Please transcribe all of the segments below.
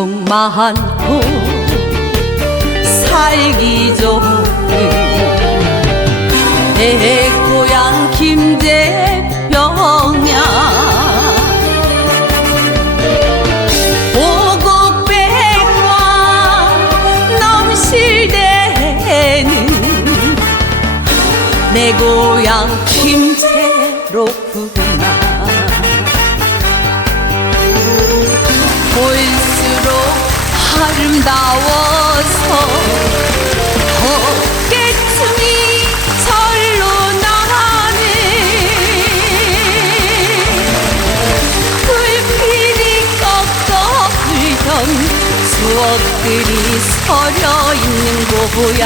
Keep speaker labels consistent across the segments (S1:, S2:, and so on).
S1: 많고 살기 좋은 내 고향 김제병야 오곡백과 넘실대는 내 고향 김새로구나 아름다워서 어깨춤이 절로 나네. 불길이 꺾어 불던 추억들이 서려 있는 고향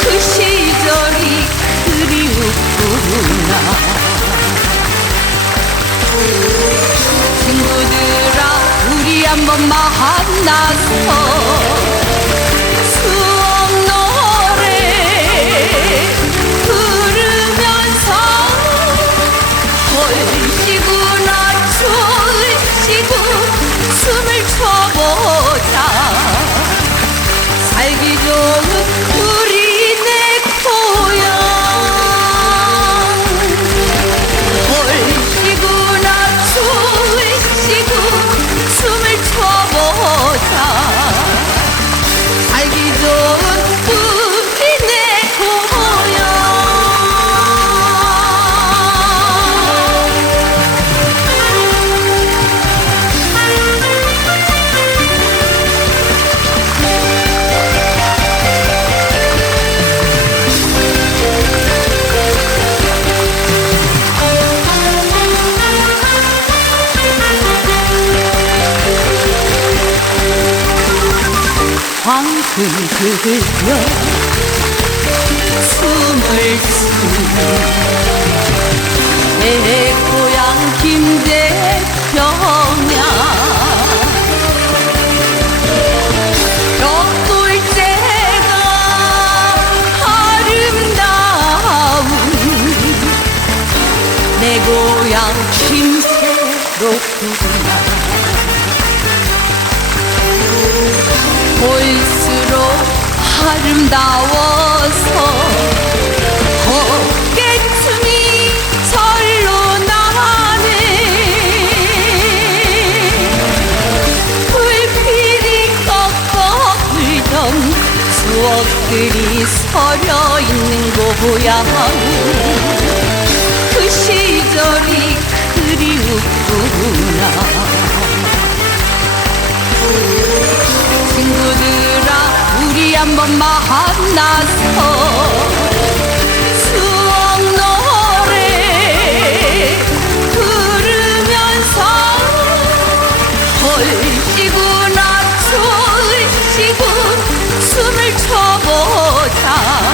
S1: 그 시절이 그리웠구나 한 번 만나서 황금 그려 숨을 쉬내 고향 아름다운 내 고향 김새로구나 아름다워서 어깨춤이 절로 나네. 불길이 꺾어 불던 추억들이 서려 있는 고향 그 시절이 그리웠구나. 친구들아 우리 한번 만나서 수억 노래 부르면서 헐시구나 졸시고 숨을 쳐보자.